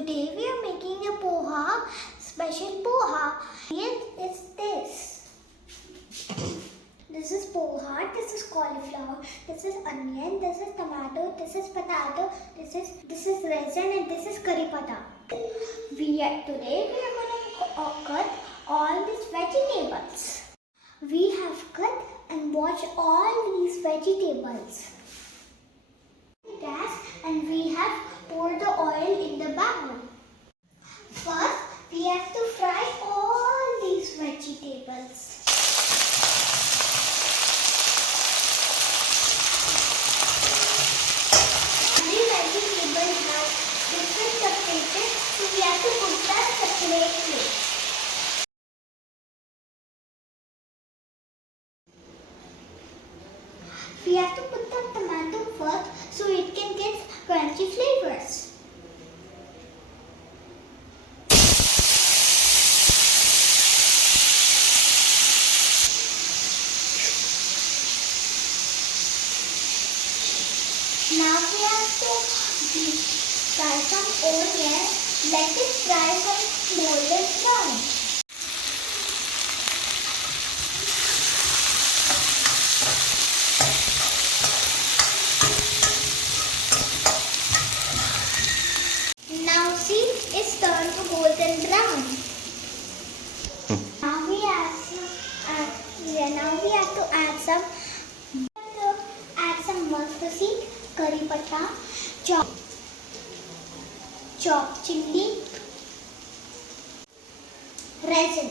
Today we are making a poha, special poha. And it's this. This is poha, this is cauliflower, this is onion, this is tomato, this is potato, this is resin, and this is curry pata. Today we are going to cut all these vegetables. We have cut and washed all these vegetables. Gas, and we have poured the oil in the bowl. First, we have to fry all these vegetables. Every vegetable has different temperatures, so we have to put that separately. We have to put the tomato first so it can get crunchy flavors. Now we have to fry some onion. Let it fry some golden brown. Now see, it's turned to golden brown. Now we have to add some mustard seed, curry pata, chopped chili, resin.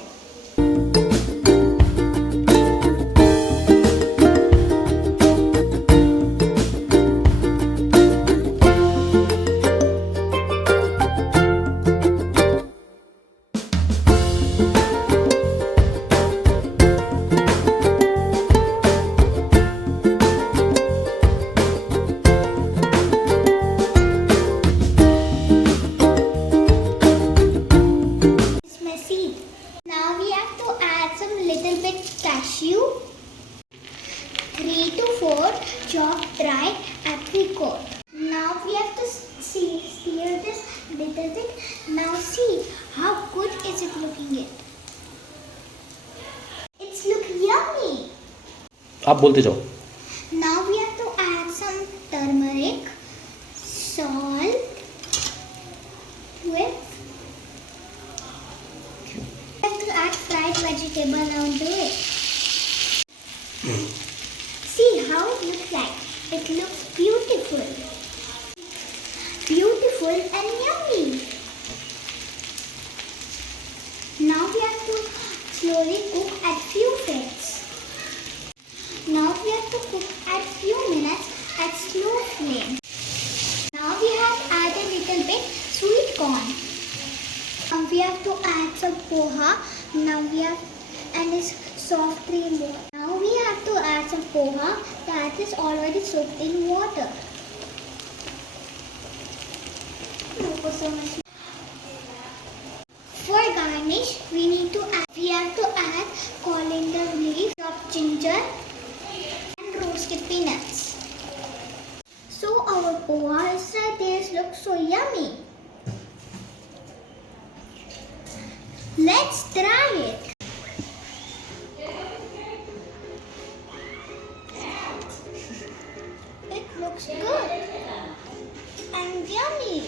Now we have to add some little bit cashew, 3 to 4 chopped dried apricot. Now we have to sear this little bit. Now see how good is it looking it. It's looking yummy. आप बोलते जाओ. Now we have to add some turmeric, salt, with add fried vegetable onto it. See how it looks like. It looks beautiful. Beautiful and yummy. Now we have to slowly cook at few minutes. Now we have to cook at few minutes at slow flame. Now we have added a little bit sweet corn. Now we have to add some poha. Now we have and it's soft cream water. Now we have to add some poha that is already soaked in water. For garnish, we have to add coriander leaf, chopped ginger, and roasted peanuts. So our poha is ready. It looks so yummy. Let's try it. It looks good and yummy.